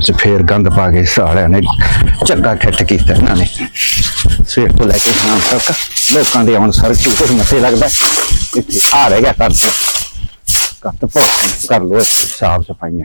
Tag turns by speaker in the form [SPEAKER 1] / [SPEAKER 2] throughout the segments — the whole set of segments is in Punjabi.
[SPEAKER 1] 'ਚ ਫੇਰ ਗੰਦ ਪਾ ਕੇ ਸਾਲਿਆਂ ਨੇ ਚੰਗਾ ਖਿੱਟ ਕੀਤਾ ਇਹਨਾਂ ਨੇ। ਸਵੇਰ ਤੋਂ ਲੈ ਕੇ ਸ਼ਾਮ ਤੱਕ ਲੋਕਾਂ ਦੇ ਆਉਣ ਸਰ ਕੀ ਕੁਝ ਮੱਥੇ ਲੱਗਦਾ ਇੱਥੇ ਆ ਰਹਿ ਗਿਆ ਕਰ ਕੱਤ ਪੋ ਕਰ ਲੋ ਸਾਫ਼ ਸਫਾਈਆਂ।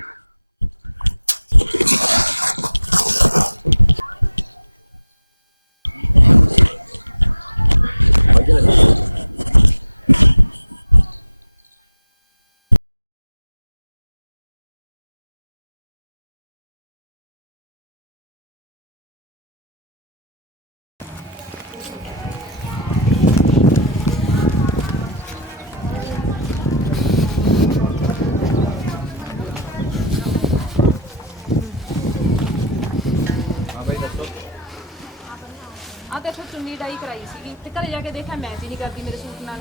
[SPEAKER 2] ਦੇਖਿਆ ਮੈਚ ਹੀ ਨਹੀਂ ਕਰਦੀ ਮੇਰੇ ਸੂਟ ਨਾਲ।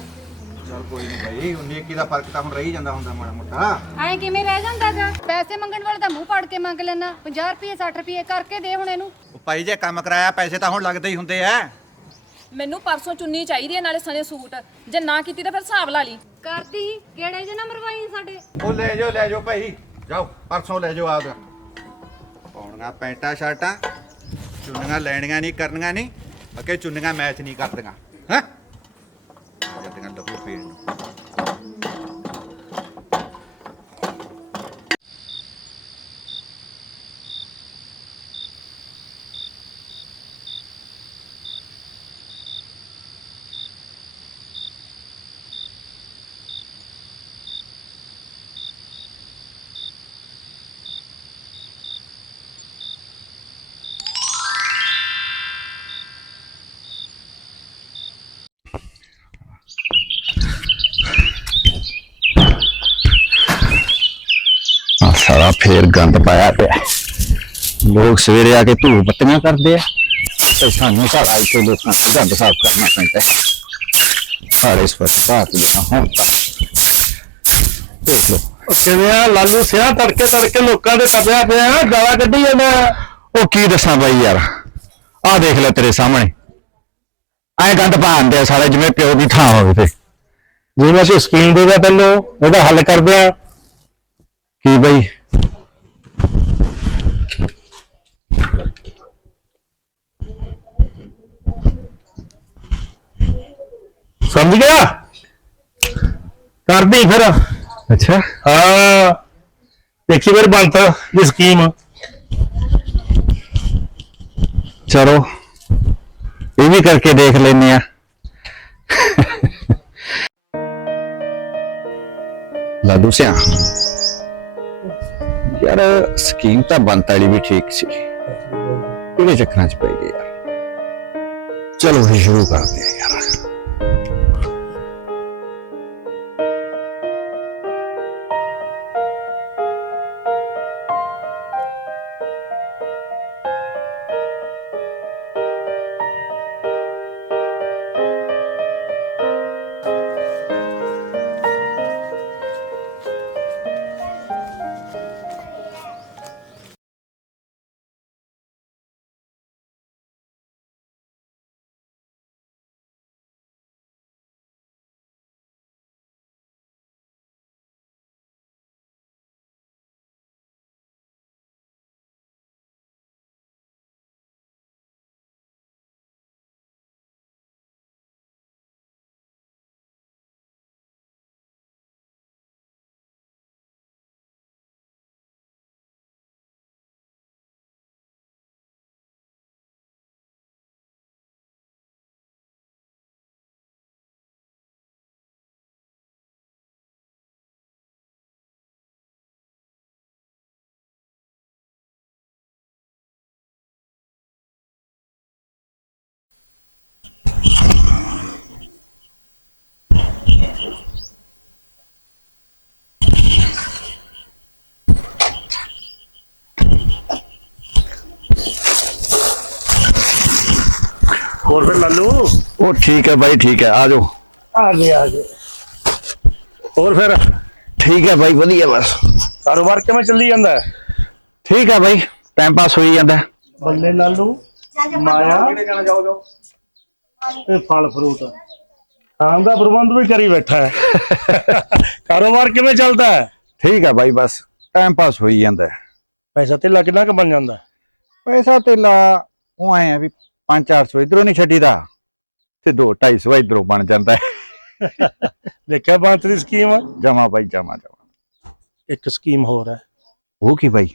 [SPEAKER 3] ਚੱਲ ਕੋਈ ਨਹੀਂ ਭਾਈ ਉਨੇ ਕੀ ਦਾ ਫ਼ਰਕ ਤਾਂ ਹੁਣ ਰਹੀ ਜਾਂਦਾ ਹੁੰਦਾ ਮਾੜਾ ਮੋਟਾ।
[SPEAKER 4] ਐਂ ਕਿਵੇਂ ਰਹਿ ਜਾਂਦਾਗਾ ਪੈਸੇ ਮੰਗਣ ਵਾਲੇ ਤਾਂ ਮੂੰਹ ਪਾੜ ਕੇ ਮੰਗ ਲੈਣਾ 50 ਰੁਪਏ 60 ਰੁਪਏ ਕਰਕੇ ਦੇ ਹੁਣ ਇਹਨੂੰ।
[SPEAKER 3] ਉਹ ਭਾਈ ਜੇ ਕੰਮ ਕਰਾਇਆ ਪੈਸੇ ਤਾਂ ਹੁਣ ਲੱਗਦੇ ਹੀ ਹੁੰਦੇ ਐ
[SPEAKER 2] ਮੈਨੂੰ ਪਰਸੋਂ ਚੁੰਨੀ ਚਾਹੀਦੀ ਹੈ ਨਾਲੇ ਸਣੇ ਸੂਟ। ਜੇ ਨਾ ਕੀਤੀ ਤਾਂ ਫਿਰ ਹਿਸਾਬ ਲਾ ਲਈ।
[SPEAKER 4] ਕਰਤੀ ਕਿਹੜੇ ਜੇ ਨੰਬਰ ਵਾਈ ਸਾਡੇ?
[SPEAKER 3] ਉਹ ਲੈ ਜਾਓ ਲੈ ਜਾਓ ਭਾਈ। ਜਾਓ ਪਰਸੋਂ ਲੈ ਜਾਓ ਆਪ। ਪਾਉਣੀਆਂ ਪੈਂਟਾਂ ਸ਼ਰਟਾਂ। ਚੁੰਨੀਆਂ ਲੈਣੀਆਂ ਨਹੀਂ ਕਰਨੀਆਂ ਨਹੀਂ ਅੱਗੇ ਚੁੰਨੀਆਂ ਮੈਚ ਨਹੀਂ ਕਰਦੀਆਂ। ਹੈ ਲੱਗਦੀਆਂ ਲੱਭੂ ਪੀਣ ਨੂੰ
[SPEAKER 1] ਆ ਸਾਲਾ ਫੇਰ ਗੰਦ ਪਾਇਆ ਪਿਆ ਲੋਕ ਸਵੇਰੇ ਆ ਕੇ ਧੂਪ ਬੱਤੀਆਂ ਕਰਦੇ ਆ ਹਾਂ ਵੀਰੇ ਜਿਵੇਂ ਅਸੀਂ ਸਕੀਮ ਦੇਗਾ ਪਹਿਲਾਂ ਉਹਦਾ ਹੱਲ ਕਰਦੇ ਆ ਕੀ ਬਈ ਸਮਝ ਗਿਆ? ਕਰਦੀ ਫਿਰ। ਅੱਛਾ। ਹਾਂ। ਦੇਖੀ ਫਿਰ ਬੰਤ ਦੀ ਸਕੀਮ ਚਲੋ। ਇਹ ਵੀ ਕਰਕੇ ਦੇਖ ਲੈਨੇ ਆ।
[SPEAKER 5] ਹੋਰ ਫਿਰ ਲੱਲੂ?
[SPEAKER 1] ਉਹ ਠੀਕ ਹੈ ਬਾਈ ਠੀਕ ਹੈ ਆ ਜਾਓ।
[SPEAKER 5] ਆ ਗਏ ਆ ਗਏ। ਹੋਰ ਫਿਰ?
[SPEAKER 1] ਠੀਕ ਹੈ ਬਾਈ ਵਧੀਆ ਬਸ।
[SPEAKER 5] ਕਾਰੋਬਾਰ ਕਿਵੇਂ ਚੱਲੀ ਜਾਂਦਾ ਹੈ?
[SPEAKER 1] ਠੀਕ ਹੈ ਬਾਈ ਟਾਈਮ ਪਾਸ ਹੋਈ ਜਾਂਦਾ
[SPEAKER 5] ਬੱਲੇ ਲਾਲੂ ਮਾਇਆ ਤੇ ਫਲ ਫਰੂਟ। ਖਾਣ ਦਾ ਪ੍ਰਬੰਧ ਵੀ ਕਰੀ ਬੈਠਾ ਹੈ। ਕਾਰੋਬਾਰ ਕਿਵੇਂ ਚੱਲਦਾ ਹੈ?
[SPEAKER 1] ਠੀਕ ਹੈ ਬਾਈ ਬਸ ਟਾਈਮ ਪਾਸ ਹੋਈ ਜਾਂਦਾ ਹੈ।
[SPEAKER 5] ਪੈਸਾ ਤੇ ਲੱਗ ਕਿੰਨਾ ਕੁ ਬਣ ਜਾਂਦਾ
[SPEAKER 1] ਪੈਸਾ ਤੇ ਲਾ ਉਹ ਆਏ ਆ ਵੀ 5-400 ਇਧਰੋਂ ਨਹੀਂ ਛੱਡੀਦਾ ਤੇ 2-250 ਇਧਰੋਂ ਬਣ ਜਾਂਦਾ ਹੈ
[SPEAKER 5] ਦੇਖਿਆ ਬਾਂਤ ਦੀ ਸਕੀਮ
[SPEAKER 1] ਜਮਾ ਬਾਈ ਜਮਾ ਜਮਾ
[SPEAKER 5] ਇੱਕ ਸਕੀਮ ਹੋਰ ਹੈ
[SPEAKER 1] ਉਹ ਕੀ ਬਾਈ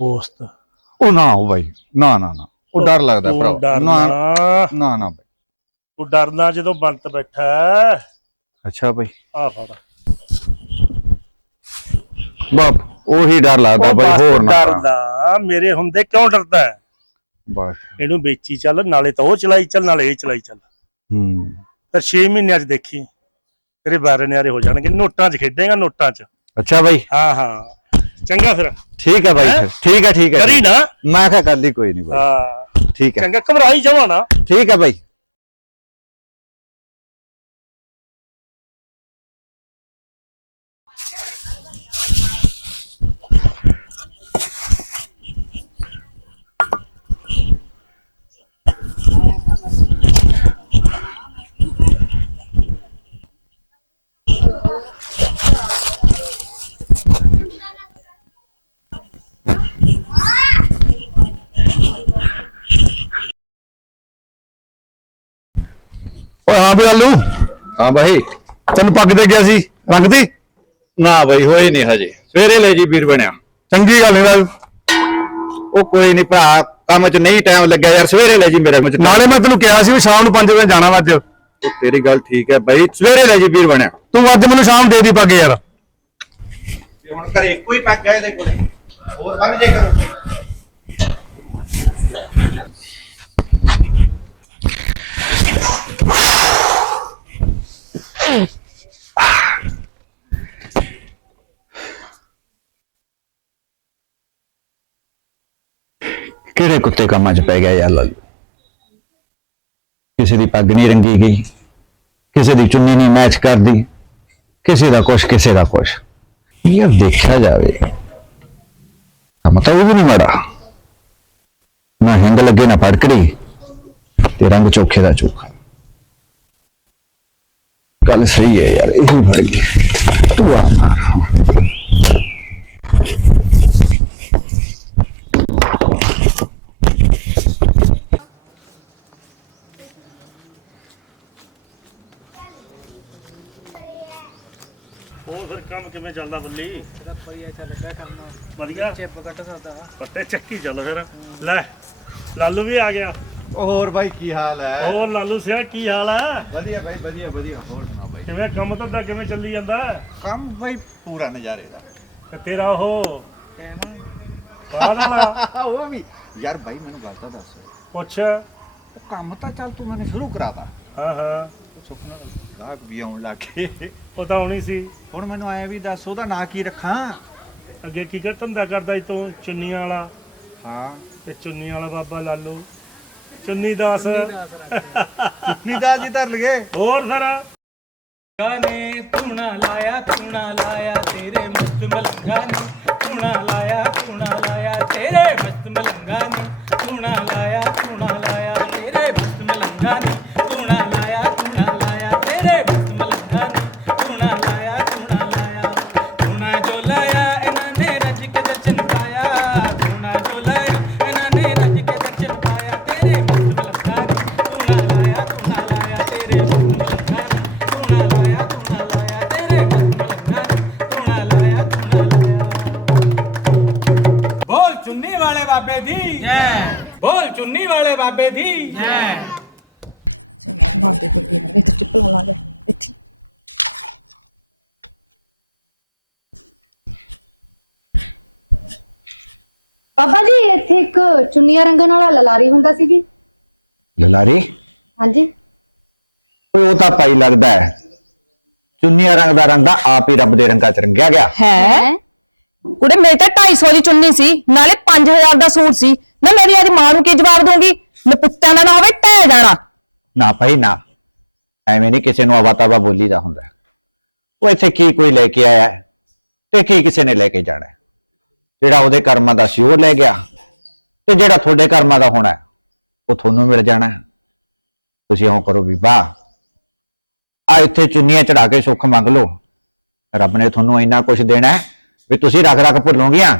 [SPEAKER 5] ਦੋਸਤ
[SPEAKER 1] ਉਹ ਨਾ ਉਹ ਬਾਈ ਨਾ ਨਾ ਨਾ ਉਹ ਡਰ ਲੱਗਦਾ ਭਰਾ ਨਾ ਨਾ ਨਾ ਬਾਈ
[SPEAKER 5] ਤੂੰ ਡਰਨਾ ਜਦੋਂ ਬੰਤ ਬੈਠਾ ਹੈ।
[SPEAKER 1] ਅੱਛਾ ਬਾਈ
[SPEAKER 5] ਆ ਫੜ
[SPEAKER 1] ਬਾਪ ਉਹੀ ਡਰ ਲੱਗਦਾ
[SPEAKER 5] ਉਹ ਬਸ
[SPEAKER 1] ਹੋਰ ਨਾ
[SPEAKER 5] ਡਰਦਾ ਮੇਰੇ ਹੁੰਦੇ ਕਿਉਂ ਡਰਦਾ ਹੈ?
[SPEAKER 1] ਬਸ।
[SPEAKER 5] ਇਹਨੂੰ ਵੇਚੀ ਚੱਲ ਨਾਲੇ ਤਾਂ ਉਹ ਚਲਾਈ ਚੱਲ ਨਾਲੇ ਇਹ ਚਲਾਈ ਚੱਲ।
[SPEAKER 1] ਹੂੰ।
[SPEAKER 5] ਫਿਰ 6 ਮਹੀਨਿਆਂ 'ਚ ਦੇਖੀ। ਤੇਰੇ ਬਾਰੇ ਨਿਆਰੇ ਹੋ ਜਾਣਗੇ। ਨੋਟਾਂ 'ਚ ਖੇਡੇਗਾ ਨੋਟਾਂ 'ਚ।
[SPEAKER 1] ਅੱਛਾ ਬਾਈ।
[SPEAKER 5] ਹਾਂ ਹਾਂ। ਚੰਗਾ ਫਿਰ।
[SPEAKER 1] ਠੀਕ ਹੈ ਬਾਈ? ਫਿਰ। ਠੀਕ ਹੈ ਠੀਕ ਹੈ।
[SPEAKER 5] ਕਰੀ ਨਾ।
[SPEAKER 1] ਮੈਂ ਕਿਹਾ ਕਰਦੀ ਕੋਈ ਨਹੀਂ ਬਾਈ।
[SPEAKER 5] ਹਾਂ।
[SPEAKER 1] ਠੀਕ ਹੈ।
[SPEAKER 5] ਚੰਗਾ ਘਬਰਾਈ ਜਾਵਾਂ ਨਾ।
[SPEAKER 1] ਠੀਕ ਹੈ ਬਾਈ ਓਏ ਹਾਂ ਵੀ ਆਲੂ। ਹਾਂ ਬਾਈ। ਤੈਨੂੰ ਪੱਗ ਦੇ ਗਿਆ ਸੀ ਰੰਗਦੀ ਨਾ ਬਾਈ ਹੋਈ ਨਹੀਂ ਹਜੇ। ਸਵੇਰੇ ਲੈ ਜੀ ਵੀਰ ਬਣਿਆ। ਚੰਗੀ ਗੱਲ ਨਹੀਂ ਉਹ ਕੋਈ ਨਹੀਂ ਭਰਾ ਕੰਮ 'ਚ ਨਹੀਂ ਟਾਈਮ ਲੱਗਿਆ ਯਾਰ ਸਵੇਰੇ ਲੈ ਜੀ ਮੇਰੇ ਵਿੱਚ ਨਾਲੇ ਮੈਂ ਤੈਨੂੰ ਕਿਹਾ ਸੀ ਵੀ ਸ਼ਾਮ ਨੂੰ 5 ਵਜੇ ਜਾਣਾ ਅੱਜ। ਤੇਰੀ ਗੱਲ ਠੀਕ ਹੈ ਬਾਈ ਸਵੇਰੇ ਲੈ ਜੀ ਵੀਰ ਬਣਿਆ। ਤੂੰ ਅੱਜ ਮੈਨੂੰ ਸ਼ਾਮ ਦੇ ਦੀ ਪੱਗ ਯਾਰ।
[SPEAKER 3] ਤੇ ਹੁਣ ਘਰੇ ਇੱਕੋ ਹੀ ਪੱਗ ਹੈ ਇਹਦੇ ਕੋਲੇ। ਹੋਰ ਬੰਨ ਜੇ ਕਰੋ।
[SPEAKER 1] ਗਈ। ਕਿਸੇ ਦੀ ਚੁੰਨੀ ਨਹੀਂ ਮੈਚ ਕਰਦੀ। ਕਿਸੇ ਦਾ ਕੁਛ, ਕਿਸੇ ਦਾ ਕੁਛ। ਇਹ ਦੇਖਿਆ ਜਾਵੇ ਕੰਮ ਤਾਂ ਉਹ ਵੀ ਨਹੀਂ ਮਾੜਾ। ਨਾ ਹਿੰਗ ਲੱਗੇ, ਨਾ ਫੜਕੜੀ। ਤੇ ਰੰਗ ਚੋਖੇ ਦਾ ਚੋਖਾ। ਗੱਲ ਸਹੀ ਹੈ ਯਾਰ, ਇਹ ਹੀ ਫੜ ਤੂੰ ਆ ਮਾਰ
[SPEAKER 5] ਹੋਰ ਫਿਰ ਕੰਮ ਕਿਵੇਂ ਚੱਲਦਾ ਬੱਲੀ? ਵਧੀਆ ਚੱਲ ਰਿਹਾ ਕੰਮ ਵਧੀਆ ਚਿੱਪ ਕੱਟ ਸਕਦਾ ਪੱਤੇ ਚੱਕੀ ਚੱਲ ਫਿਰ। ਲੈ ਲਾਲੂ ਵੀ ਆ ਗਿਆ।
[SPEAKER 3] ਹੋਰ ਬਾਈ ਕੀ ਹਾਲ ਹੈ?
[SPEAKER 5] ਹੋਰ ਲਾਲੂ ਸਿਆ ਕੀ ਹਾਲ ਹੈ?
[SPEAKER 3] ਵਧੀਆ ਬਾਈ ਵਧੀਆ ਵਧੀਆ। ਹੋਰ ਸੁਣਾ ਬਾਈ?
[SPEAKER 5] ਕਿਵੇਂ ਕੰਮ ਧੰਦਾ ਕਿਵੇਂ ਚੱਲੀ ਜਾਂਦਾ?
[SPEAKER 3] ਕੰਮ ਬਾਈ ਪੂਰਾ ਨਜ਼ਾਰੇ ਦਾ।
[SPEAKER 5] ਤੇ ਤੇਰਾ ਉਹ? ਬਾਦ ਵਾਲਾ?
[SPEAKER 3] ਉਹ ਵੀ। ਯਾਰ ਬਾਈ ਮੈਨੂੰ ਗੱਲ ਤਾਂ ਦੱਸ।
[SPEAKER 5] ਪੁੱਛ।
[SPEAKER 3] ਉਹ ਕੰਮ ਤਾਂ ਚੱਲ ਤੂੰ ਮੈਨੂੰ ਸ਼ੁਰੂ ਕਰਾਤਾ।
[SPEAKER 5] ਹਾਂ ਹਾਂ।
[SPEAKER 3] ਸੁਪਨਾ ਗਾਹਕ ਵੀ ਆਉਣ ਲੱਗ ਗਏ।
[SPEAKER 5] ਉਹ ਤਾਂ ਹੋਣੀ ਸੀ।
[SPEAKER 3] ਹੁਣ ਮੈਨੂੰ ਆਇਆ ਵੀ ਦੱਸ ਉਹਦਾ ਨਾਂ ਕੀ ਰੱਖਾਂ?
[SPEAKER 5] ਅੱਗੇ ਕੀ ਕਰ ਧੰਦਾ ਕਰਦਾ ਸੀ ਤੂੰ ਚੁੰਨੀਆਂ ਵਾਲਾ।
[SPEAKER 3] ਹਾਂ।
[SPEAKER 5] ਤੇ ਚੁੰਨੀ ਵਾਲਾ ਬਾਬਾ ਲਾਲੂ। ਚੁੰਨੀ ਦਾਸ।
[SPEAKER 3] ਨਿਦਾ ਜੀ ਧਰ ਲਗੇ
[SPEAKER 5] ਹੋਰ ਸਾਰਾ।
[SPEAKER 6] ਨੇ ਧੂਣਾ ਲਾਇਆ ਧੂਣਾ ਲਾਇਆ ਤੇਰੇ ਮਸਤ ਮਲੰਗਾ ਨੇ ਧੂਣਾ ਬਾਬੇ ਦੀ। ਜੈ ਬਾਬੇ
[SPEAKER 2] ਕੋਲ ਗਿਆ ਇੱਥੇ ਟਿੱਪਲ ਲਾ ਲੈ ਇੱਥੇ
[SPEAKER 4] ਬਾਬਾ ਜੀ ਇੱਥੇ ਇੱਕ ਚੁੰਨੀਆਂ ਰੰਗਣ ਵਾਲਾ ਲਲਾਰੀ ਹੁੰਦਾ ਸੀ ਜੀ।
[SPEAKER 1] ਲਲਾਰੀ?
[SPEAKER 4] ਹਾਂਜੀ।
[SPEAKER 1] ਓਏ ਉਹ ਤਾਂ ਪਾਈ ਲੱਗਦਾ ਹੈ। ਚੁੰਨੀਆਂ ਰੰਗ ਦਾ ਰੰਗ ਦਾ ਆਪ ਹੀ ਰੱਬ ਦੇ ਰੰਗਾਂ ਚ ਰੰਗਿਆ ਗਿਆ।
[SPEAKER 2] ਹੈ। ਕੁੜੇ ਮੇਰੇ ਤਾਂ 250 ਦੀ ਚੁੰਨੀ ਸੀ ਨਾਲੇ 5000 ਦਾ ਸੂਟ ਸੀ। ਨਾ ਮੇਰੀ ਆਦੀ ਮਾਂ ਨੂੰ ਕੀ ਜਵਾਬ ਦੂੰਗੀ ਨਪੁੱਤਾਂ ਦਾ ਨਾ ਹੋਵੇ ਟਹਿ ਜਾਣਾ।
[SPEAKER 1] ਨਾ ਭਾਈ ਨਾ। ਐਵੇਂ ਨਹੀਂ ਕਿਸੇ ਨੂੰ ਆਵਾਤਾਵਾ ਬੋਲੀ ਦਾ ਹੁੰਦਾ। ਉਹ ਇੱਥੇ ਕੀ ਕੋਈ ਲੈ ਕੇ ਆਇਆ ਹੈ, ਤੇ ਕੀ ਕਿਸੇ ਨੇ ਲੈ ਕੇ ਜਾਣਾ ਹੈ। ਜਿਹੜਾ ਉਹਦੇ ਕਰਮਾਂ ਦਾ ਸੀ ਉਹ ਲੈ ਗਿਆ ਤੇ ਜਿਹੜਾ ਤੁਹਾਡੇ ਕਰਮਾਂ ਦਾ ਹੋਣਾ ਹੈ, ਉਹ ਤੁਹਾਨੂੰ ਮਿਲ ਜਾਣਾ ਹੈ। ਤੁਸੀਂ ਇਉਂ ਕਰੋ ਵੀ ਵਾਹ ਆ ਇੱਥੇ ਚੁੰਨੀਆਂ ਚੜਾ ਕੇ ਸੁੱਖ ਮੰਗ ਲਓ। ਰੱਬ ਨੇ ਤੁਹਾਨੂੰ ਇੰਨਾ ਕੁਝ ਦੇਣਾ ਹੈ ਵੀ ਤੁਸੀਂ ਰੱਖ ਰੱਖ ਭੁੱਲੋਗੀਆਂ।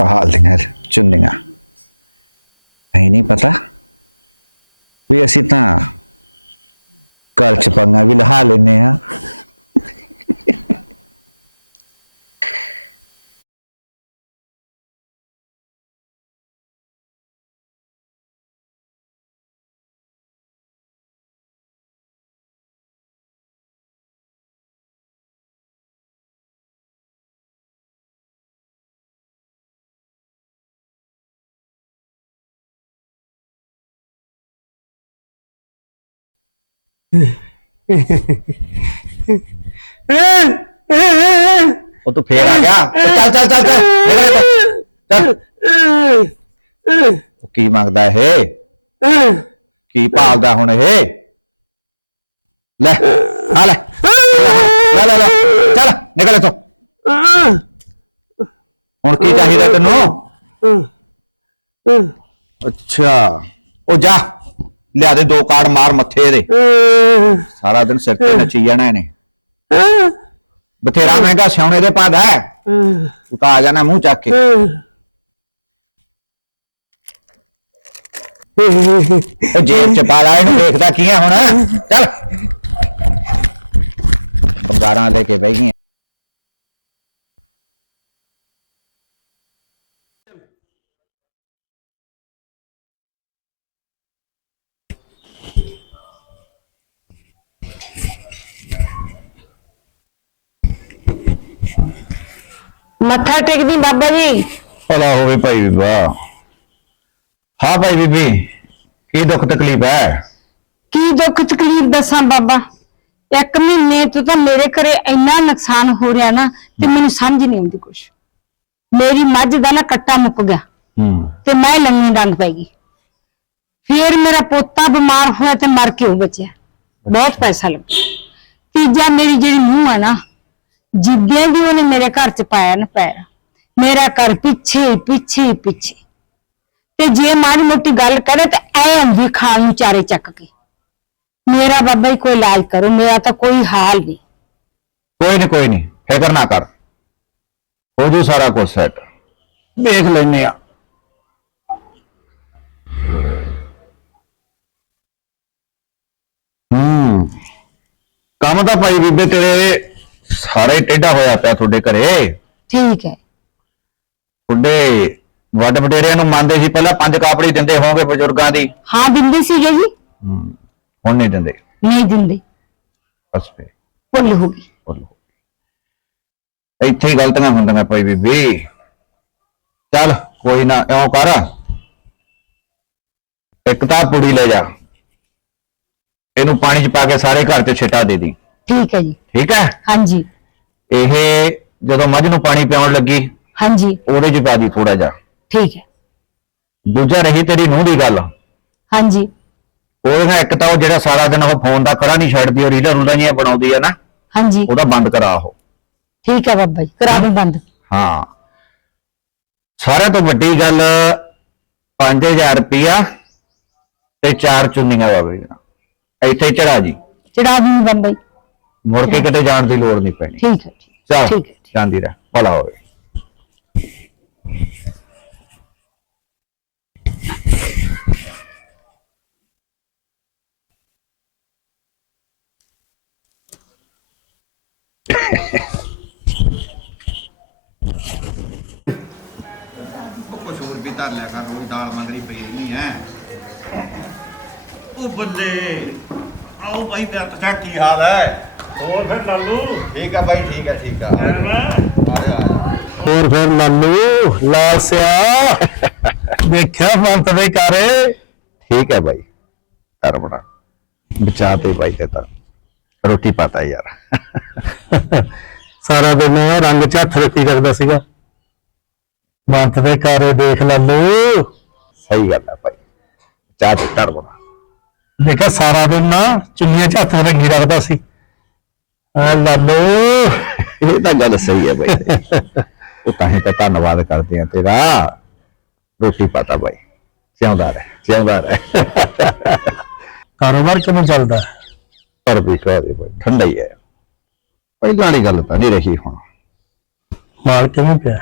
[SPEAKER 1] ਪਹਾਲ ਦੀਆਂ ਚੁੰਨੀਆਂ ਐ ਨਹੀਂ ਪਤਾ ਵੀ ਅਸੀਂ ਤਾਂ ਘਰ ਚ ਪੰਗਾ ਵੀ ਲਹਾ ਲੈਨੇ ਆ ਉਹ ਤੂੰ ਫੇਰ ਆ ਗਿਆ ਉਹ ਚੱਲ ਚੱਲ ਚੱਲ ਚੱਲ ਨਿਕਲ ਇੱਥੋਂ। ਚੱਲ ਉਹ ਕੀ ਮੰਗਦਾ ਇਹ ਕੀ ਭਾਲਦਾ ਹੁਣ ਇਹ ਲੈ ਆ ਲੈ ਲੈ ਲੈ ਲੈ ਚੱਲ ਨਿਕਲ ਇੱਥੋਂ ਹੁਣ ਕੀ ਚਾਹੀਦਾ ਤੈਨੂੰ ਅੱਛਾ ਉਹ ਜਾ ਲਿਆ ਦੇ ਦੋ ਕਾਰਡ ਮਾਰ ਮੱਥੇ ਦੇ। ਸਾਰਾ ਦਿਨ ਸਿਰ ਤੇ ਨੱਚੀ ਜਾਣਾ ਇਹਨੇ। ਬਥੇਰਾ ਮਹਿੰਗਾ ਸਿਉਣੇ ਦੇ ਪਾਦਾ ਤੂੰ ਤਾਂ ਆ ਜਾਣਾ ਮੂੰਹ ਚੱਕ ਕੇ। ਉਹ ਜੇਬ ਚ ਪਾ ਲਾ, ਇਹਨੂੰ ਦੇਖਦਾ ਕੀ ਹੈ ਹੁਣ। ਚੱਲ। ਬੰਗਾਰਾਂ ਲੈ ਕੇ ਬਹਿ ਗਈ
[SPEAKER 2] ਮੱਥਾ ਟੇਕਦੀ ਬਾਬਾ ਜੀ?
[SPEAKER 1] ਭਲਾ ਹੋਵੇ ਭਾਈ ਬੀਬਾ ਹਾਂ ਭਾਈ ਬੀਬੀ ਕੀ ਦੁੱਖ ਤਕਲੀਫ ਹੈ?
[SPEAKER 2] ਕੀ ਦੁੱਖ ਤਕਲੀਫ ਦੱਸਾਂ ਬਾਬਾ? ਇੱਕ ਮਹੀਨੇ ਤੋਂ ਤਾਂ ਮੇਰੇ ਘਰੇ ਇੰਨਾ ਨੁਕਸਾਨ ਹੋ ਰਿਹਾ ਨਾ ਤੇ ਮੈਨੂੰ ਸਮਝ ਨਹੀਂ ਆਉਂਦੀ ਕੁਛ। ਮੇਰੀ ਮੱਝ ਦਾ ਨਾ ਕੱਟਾ ਮੁੱਕ ਗਿਆ
[SPEAKER 1] ਹੂੰ।
[SPEAKER 2] ਤੇ ਮੈਂ ਲੰਮੀ ਡੰਗ ਪੈ ਗਈ। ਫਿਰ ਮੇਰਾ ਪੋਤਾ ਬਿਮਾਰ ਹੋਇਆ ਤੇ ਮਰ ਕੇ ਉਹ ਬਚਿਆ। ਬਹੁਤ ਪੈਸਾ ਲੱਗਾ ਤੀਜਾ ਮੇਰੀ ਜਿਹੜੀ ਨੂੰਹ ਆ ਨਾ ਜਿੱਦਿਆਂ ਦੀ ਉਹਨੇ ਮੇਰੇ ਘਰ ਚ ਪਾਇਆ ਨਾ ਪੈਰ, ਮੇਰਾ ਘਰ ਪਿੱਛੇ ਪਿੱਛੇ ਪਿੱਛੇ। ਤੇ ਜੇ ਮਾੜੀ ਮੋਟੀ ਗੱਲ ਕਰੇ ਤੇ ਐ ਆਉਂਦੀ ਖਾਣ ਨੂੰ ਚਾਰੇ ਚੱਕ ਕੇ। ਮੇਰਾ ਬਾਬਾ ਹੀ ਕੋਈ ਇਲਾਜ ਕਰੋ, ਮੇਰਾ ਤਾਂ ਕੋਈ ਹਾਲ ਨਹੀਂ।
[SPEAKER 1] ਕੋਈ ਨਹੀਂ ਕੋਈ ਨਹੀਂ ਫਿਕਰ ਨਾ ਕਰ। ਹੋ ਜੂ ਸਾਰਾ ਕੁਝ ਸੈਟ ਦੇਖ ਲੈਨੇ ਆ। ਹੂੰ। ਕੰਮ ਤਾਂ ਭਾਈ ਬੀਬੇ ਤੇਰੇ ਸਾਰੇ ਟੇਢਾ ਹੋਇਆ ਪਿਆ ਤੁਹਾਡੇ ਘਰੇ?
[SPEAKER 2] ਠੀਕ ਹੈ।
[SPEAKER 1] ਤੁਹਾਡੇ ਵੱਡ ਵਡੇਰਿਆਂ ਨੂੰ ਮੰਨਦੇ ਸੀ ਪਹਿਲਾਂ ਪੰਜ ਕਾਪੜੀ ਦਿੰਦੇ ਹੋਵੋਗੇ ਬਜ਼ੁਰਗਾਂ ਦੀ?
[SPEAKER 2] ਹਾਂ ਦਿੰਦੇ ਸੀਗੇ ਜੀ।
[SPEAKER 1] ਹੂੰ ਹੁਣ ਨਹੀਂ ਦਿੰਦੇ?
[SPEAKER 2] ਨਹੀਂ ਦਿੰਦੇ।
[SPEAKER 1] ਬਸ ਫੇ
[SPEAKER 2] ਭੁੱਲ ਹੋ ਗਈ।
[SPEAKER 1] ਬੋਲੋ ਇੱਥੇ ਹੀ ਗਲਤੀਆਂ ਹੁੰਦੀਆਂ ਭਾਈ ਬੀਬੀ। ਚੱਲ ਕੋਈ ਨਾ ਇਉਂ ਕਰ। ਇੱਕ ਤਾਂ ਪੁੜੀ ਲੈ ਜਾ। ਇਹਨੂੰ ਪਾਣੀ 'ਚ ਪਾ ਕੇ ਸਾਰੇ ਘਰ 'ਚ ਛਿੱਟਾ ਦੇ ਦੀ।
[SPEAKER 2] ਠੀਕ ਹੈ ਜੀ।
[SPEAKER 1] ਠੀਕ ਹੈ?
[SPEAKER 2] ਹਾਂਜੀ।
[SPEAKER 1] ਇਹ ਜਦੋਂ ਮੱਝ ਨੂੰ ਪਾਣੀ ਪਿਆਉਣ ਲੱਗੀ
[SPEAKER 2] ਹਾਂਜੀ।
[SPEAKER 1] ਉਹਦੇ 'ਚ ਪਾ ਦੀ ਥੋੜਾ ਜਿਹਾ।
[SPEAKER 2] ਠੀਕ ਹੈ।
[SPEAKER 1] ਦੂਜਾ ਰਹੀ ਤੇਰੀ ਨੂੰਹ ਦੀ ਗੱਲ।
[SPEAKER 2] ਹਾਂਜੀ।
[SPEAKER 1] ਉਹਦੇ ਇੱਕ ਤਾਂ ਉਹ ਜਿਹੜਾ ਸਾਰਾ ਦਿਨ ਉਹ ਫੋਨ ਦਾ ਖੜਾ ਨਹੀਂ ਛੱਡਦੀ ਉਹ ਰੀਲਾਂ ਰੂਲਾਂ ਜਿਹੀਆਂ ਬਣਾਉਂਦੀ ਹੈ ਨਾ
[SPEAKER 2] ਹਾਂਜੀ।
[SPEAKER 1] ਉਹਦਾ ਬੰਦ ਕਰਾ ਉਹ।
[SPEAKER 2] ਠੀਕ ਹੈ ਬਾਬਾ ਜੀ ਕਰਾ ਦੂੰ ਬੰਦ।
[SPEAKER 1] ਹਾਂ। ਸਾਰਿਆਂ ਤੋਂ ਵੱਡੀ ਗੱਲ 5000 ਰੁਪਿਆ ਤੇ ਚਾਰ ਚੁੰਨੀਆਂ ਬਾਬੇ ਦੀਆਂ। ਇੱਥੇ ਚੜਾ ਜੀ।
[SPEAKER 2] ਚੜਾ ਦੂੰ ਬਾਬਾ ਜੀ।
[SPEAKER 1] ਮੁੜ ਕੇ ਕਿਤੇ ਜਾਣ ਦੀ ਲੋੜ ਨਹੀਂ ਪੈਣੀ।
[SPEAKER 2] ਠੀਕ ਹੈ ਜੀ।
[SPEAKER 1] ਚਲ
[SPEAKER 2] ਠੀਕ ਹੈ।
[SPEAKER 1] ਜਾਂਦੀ ਰਹਿ ਭਲਾ ਹੋਵੇ।
[SPEAKER 3] ਕੁਛ ਹੋਰ ਵੀ ਧਰ ਲਿਆ ਕਰ ਰੋਜ਼ ਦਾਲ ਮੰਗਰੀ ਪਈ ਨਹੀਂ ਹੈ ਉਹ ਬੱਲੇ ਆਓ ਭਾਈ ਦਾ ਕੀ ਹਾਲ ਹੈ
[SPEAKER 5] ਹੋਰ ਫਿਰ ਲਾਲੂ?
[SPEAKER 3] ਠੀਕ ਆ ਭਾਈ ਠੀਕ ਹੈ ਠੀਕ ਆ। ਆ ਆ।
[SPEAKER 7] ਹੋਰ ਫਿਰ ਲਾਲੂ ਲਾਲ ਸਿਆ। ਦੇਖਿਆ ਮੰਤ ਦੇ ਕਾਰੇ?
[SPEAKER 1] ਠੀਕ ਹੈ ਭਾਈ ਕਰ ਬਣਾ। ਬਚਾ ਤੇ ਭਾਈ ਤੇ ਤਾਂ। ਰੋਟੀ ਪਾਤਾ ਯਾਰ।
[SPEAKER 7] ਸਾਰਾ ਦਿਨ ਰੰਗ ਚ ਹੱਥ ਰੱਖੀ ਕਰਦਾ ਸੀਗਾ। ਮੰਤ ਦੇ ਕਾਰੇ ਦੇਖ ਲਾਲੂ।
[SPEAKER 1] ਸਹੀ ਗੱਲ ਹੈ ਭਾਈ ਚਾਹ ਤੇ ਕਰ ਬਣਾ।
[SPEAKER 7] ਦੇਖਿਆ ਸਾਰਾ ਦਿਨ ਨਾ ਚੁੰਨੀਆਂ ਚ ਹੱਥ ਰੱਖੀ ਰੱਖਦਾ ਸੀ। ਆ ਲਾਲੂ
[SPEAKER 1] ਇਹ ਤਾਂ ਗੱਲ ਸਹੀ ਹੈ ਭਾਈ ਉਹ ਤਾਂ ਹੀ ਤਾਂ ਧੰਨਵਾਦ ਕਰਦੇ ਆ ਤੇਰਾ। ਰੋਟੀ ਪਾਤਾ ਭਾਈ ਜਿਉਂਦਾ ਰਹਿ ਜਿਉਂਦਾ ਰਹਿ।
[SPEAKER 7] ਕਾਰੋਬਾਰ ਕਿਵੇਂ ਚੱਲਦਾ?
[SPEAKER 1] ਪਰ ਵੀ ਕਹਿ ਦੇ ਭਾਈ ਠੰਡਾ ਹੀ ਹੈ। ਪਹਿਲਾਂ ਵਾਲੀ ਗੱਲ ਤਾਂ ਨਹੀਂ ਰਹੀ ਹੁਣ।
[SPEAKER 7] ਮਾਲ ਕਿਵੇਂ ਪਿਆ?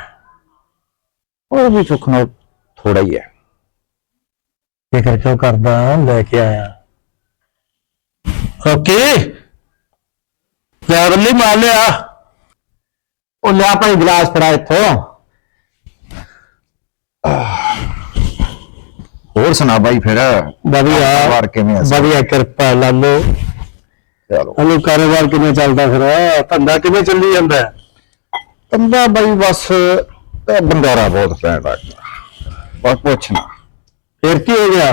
[SPEAKER 1] ਉਹ ਵੀ ਸੁੱਖ ਨਾਲ ਥੋੜਾ ਹੀ ਹੈ।
[SPEAKER 7] ਫਿਕਰ ਕਿਉਂ ਕਰਦਾ ਲੈ ਕੇ ਆਇਆ। ਓਕੇ। ਲੈ ਬੱਲੀ ਮਾਰ ਲਿਆ।
[SPEAKER 1] ਉਹ ਲਿਆ ਭਾਈ ਗਲਾਸ ਫੜਾ ਇੱਥੋਂ। ਹੋਰ ਸੁਣਾ ਬਾਈ ਫਿਰ।
[SPEAKER 7] ਵਧੀਆ।
[SPEAKER 1] ਵਾਰ ਕਿਵੇਂ ਆ?
[SPEAKER 7] ਵਧੀਆ ਕਿਰਪਾ ਲਾਲੋ।
[SPEAKER 1] ਚਲੋ।
[SPEAKER 7] ਹਲੋ ਕਾਰੋਬਾਰ ਕਿਵੇਂ ਚੱਲਦਾ ਫਿਰ? ਧੰਦਾ ਕਿਵੇਂ ਚੱਲੀ ਜਾਂਦਾ? ਹੈ?
[SPEAKER 1] ਤੰਦਾ ਬਾਈ ਬਸ ਇਹ ਬੰਦਾਰਾ ਬਹੁਤ ਪੈਣ ਲੱਗ ਗਿਆ। ਬਸ ਪੁੱਛਣਾ
[SPEAKER 7] ਫਿਰ ਕੀ ਹੋ ਗਿਆ?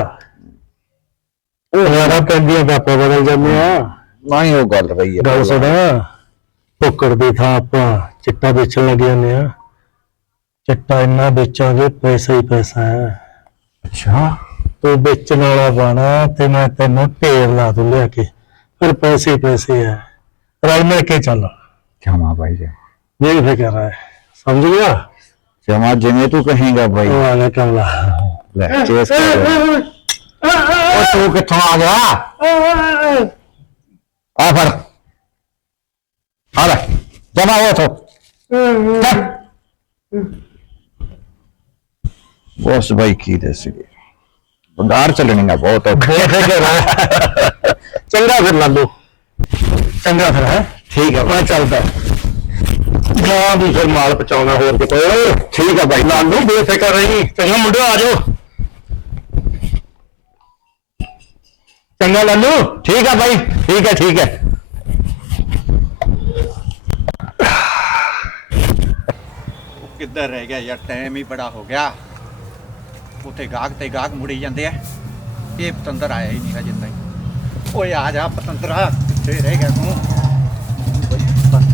[SPEAKER 7] ਉਹ ਹਮਾਰਾ ਪੈਂਦੀਆਂ ਪਾਪਾ ਬਦਲ ਜਾਂਦੇ ਆ
[SPEAKER 1] ਨਾ ਹੀ ਉਹ ਗੱਲ ਰਹੀ ਹੈ।
[SPEAKER 7] ਗੱਲ ਸੁਣ। ਭੁੱਕੜ ਦੀ ਥਾਂ ਆਪਾਂ ਚਿੱਟਾ ਵੇਚਣ ਲੱਗ ਜਾਂਦੇ ਆ ਚਿੱਟਾ ਇੰਨਾ ਵੇਚਾਂਗੇ ਪੈਸਾ ਹੀ ਪੈਸਾ ਹੈ।
[SPEAKER 1] ਅੱਛਾ।
[SPEAKER 7] ਤੂੰ ਵੇਚਣ ਵਾਲਾ ਬਣਾ ਤੇ ਮੈਂ ਤੈਨੂੰ ਢੇਰ ਲਾ ਦੂੰ ਲਿਆ ਕੇ। ਪਰ ਪੈਸੇ ਹੀ ਪੈਸੇ ਹੈ। ਰਲ ਮਿਲ ਕੇ ਚੱਲ।
[SPEAKER 1] ਜਮਾ ਬਾਈ ਜੀ।
[SPEAKER 7] ਇਹ ਫਿਕਰ ਹੈ। ਸਮਝ ਗਿਆ?
[SPEAKER 1] ਜਮਾ ਜਿਵੇਂ ਤੂੰ ਕਹੇਗਾ ਬਾਈ
[SPEAKER 7] ਉਹ ਆ ਗਿਆ ਕਮਲਾ।
[SPEAKER 1] ਲੈ ਚੇਸ ਕਰ। ਉਹ ਤੂੰ ਕਿੱਥੋਂ ਆ ਗਿਆ? ਆ ਫੜ। ਆ ਲੈ ਜਮਾ ਹੋ ਤੋ ਉਸ ਬਾਈ ਕੀ ਦੱਸਗੇ ਬੰਦਾਰ ਚੱਲਣੀਆਂ ਬਹੁਤ ਔਖਾ
[SPEAKER 7] ਚੰਗਾ ਫਿਰ ਲਾਲੂ। ਚੰਗਾ ਫਿਰ ਹੈ?
[SPEAKER 1] ਠੀਕ ਹੈ
[SPEAKER 7] ਮੈਂ ਚੱਲਦਾ। ਜਾਂ ਵੀ ਫਿਰ ਮਾਲ ਪਹੁੰਚਾਉਣਾ ਹੋਰ ਕਿਤੇ
[SPEAKER 1] ਠੀਕ ਹੈ ਬਾਈ।
[SPEAKER 7] ਲਾਲੂ ਬੇਫਿਕਰ ਰਹੀ। ਚੰਗਾ ਮੁੰਡਿਓ ਆ ਜਾਓ। ਚੰਗਾ ਲਾਲੂ?
[SPEAKER 1] ਠੀਕ ਹੈ ਬਾਈ, ਠੀਕ ਹੈ ਠੀਕ ਹੈ
[SPEAKER 3] ਕਿੱਧਰ ਰਹਿ ਗਿਆ ਯਾਰ ਟਾਈਮ ਹੀ ਬੜਾ ਹੋ ਗਿਆ। ਉੱਥੇ ਗਾਹਕ ਤੇ ਗਾਹਕ ਮੁੜੀ ਜਾਂਦੇ ਆ। ਇਹ ਪਤੰਦਰ ਆਇਆ ਹੀ ਨਹੀਂ ਜਿੰਦਾ ਹੀ ਓਏ ਆ ਜਾ ਪਤੰਦਰਾ, ਕਿੱਥੇ ਰਹਿ ਗਿਆ ਤੂੰ? ਬਈ ਬੰਦ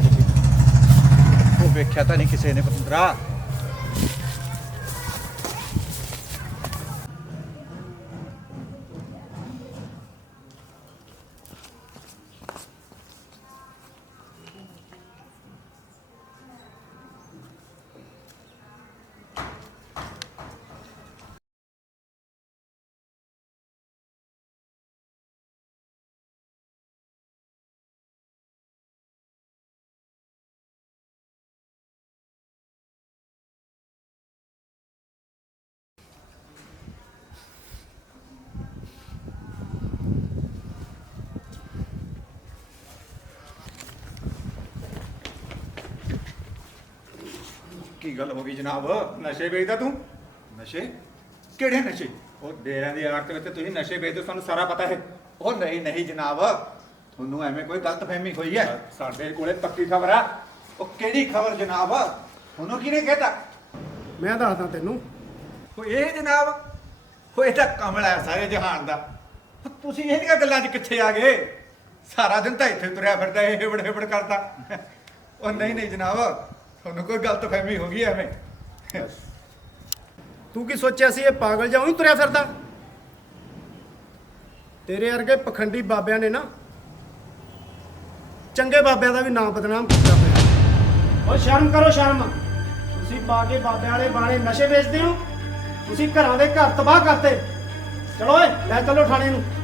[SPEAKER 3] ਉਹ ਵੇਖਿਆ ਤਾਂ ਨਹੀਂ ਕਿਸੇ ਨੇ ਪਤੰਦਰਾ? ਕੀ ਗੱਲ ਹੋ ਗਈ ਜਨਾਬ? ਨਸ਼ੇ ਵੇਚਦਾ ਤੂੰ? ਨਸ਼ੇ? ਕਿਹੜੇ ਨਸ਼ੇ? ਉਹ ਡੇਰਿਆਂ ਦੀ ਆੜਤ ਵਿੱਚ ਤੁਸੀਂ ਨਸ਼ੇ ਵੇਚਦੇ ਸਾਨੂੰ ਸਾਰਾ ਪਤਾ ਹੈ। ਉਹ ਨਹੀਂ ਨਹੀਂ ਜਨਾਬ ਤੁਹਾਨੂੰ ਐਵੇਂ ਕੋਈ ਗਲਤਫਹਿਮੀ ਹੋਈ ਹੈ? ਸਾਡੇ ਕੋਲੇ ਪੱਕੀ ਖਬਰ ਆ। ਉਹ ਕਿਹੜੀ ਖਬਰ ਜਨਾਬ? ਤੁਹਾਨੂੰ ਕਿਹਨੇ ਕਹਿਤਾ?
[SPEAKER 8] ਮੈਂ ਦੱਸਦਾ ਤੈਨੂੰ।
[SPEAKER 3] ਉਹ ਇਹ ਜਨਾਬ ਉਹ ਇਹ ਤਾਂ ਕਮਲਾ ਹੈ ਸਾਰੇ ਜਹਾਨ ਦਾ। ਤੁਸੀਂ ਇਹਦੀਆਂ ਗੱਲਾਂ 'ਚ ਕਿੱਥੇ ਆ ਗਏ? ਸਾਰਾ ਦਿਨ ਤਾਂ ਇੱਥੇ ਤੁਰਿਆ ਫਿਰਦਾ ਇਹ ਹਿਬੜ ਹਿਬੜ ਕਰਦਾ। ਉਹ ਨਹੀਂ ਨਹੀਂ ਜਨਾਬ ਤੁਹਾਨੂੰ ਕੋਈ ਗਲਤਫਹਿਮੀ ਹੋ ਗਈ ਐਵੇਂ?
[SPEAKER 8] ਤੂੰ ਕੀ ਸੋਚਿਆ ਸੀ ਇਹ ਪਾਗਲ ਜਾਂ ਉਹੀ ਤੁਰਿਆ ਫਿਰਦਾ? ਤੇਰੇ ਵਰਗੇ ਪਖੰਡੀ ਬਾਬਿਆਂ ਨੇ ਨਾ ਚੰਗੇ ਬਾਬਿਆਂ ਦਾ ਵੀ ਨਾਮ ਬਦਨਾਮ ਕੀਤਾ। ਉਹ ਸ਼ਰਮ ਕਰੋ ਸ਼ਰਮ। ਤੁਸੀਂ ਪਾ ਕੇ ਬਾਬਿਆਂ ਵਾਲੇ ਬਾਣੇ ਨਸ਼ੇ ਵੇਚਦੇ ਹੋ। ਤੁਸੀਂ ਘਰਾਂ ਦੇ ਘਰ ਤਬਾਹ ਕਰਤੇ। ਚਲੋ ਓਏ ਲੈ ਚਲੋ ਥਾਣੇ ਨੂੰ।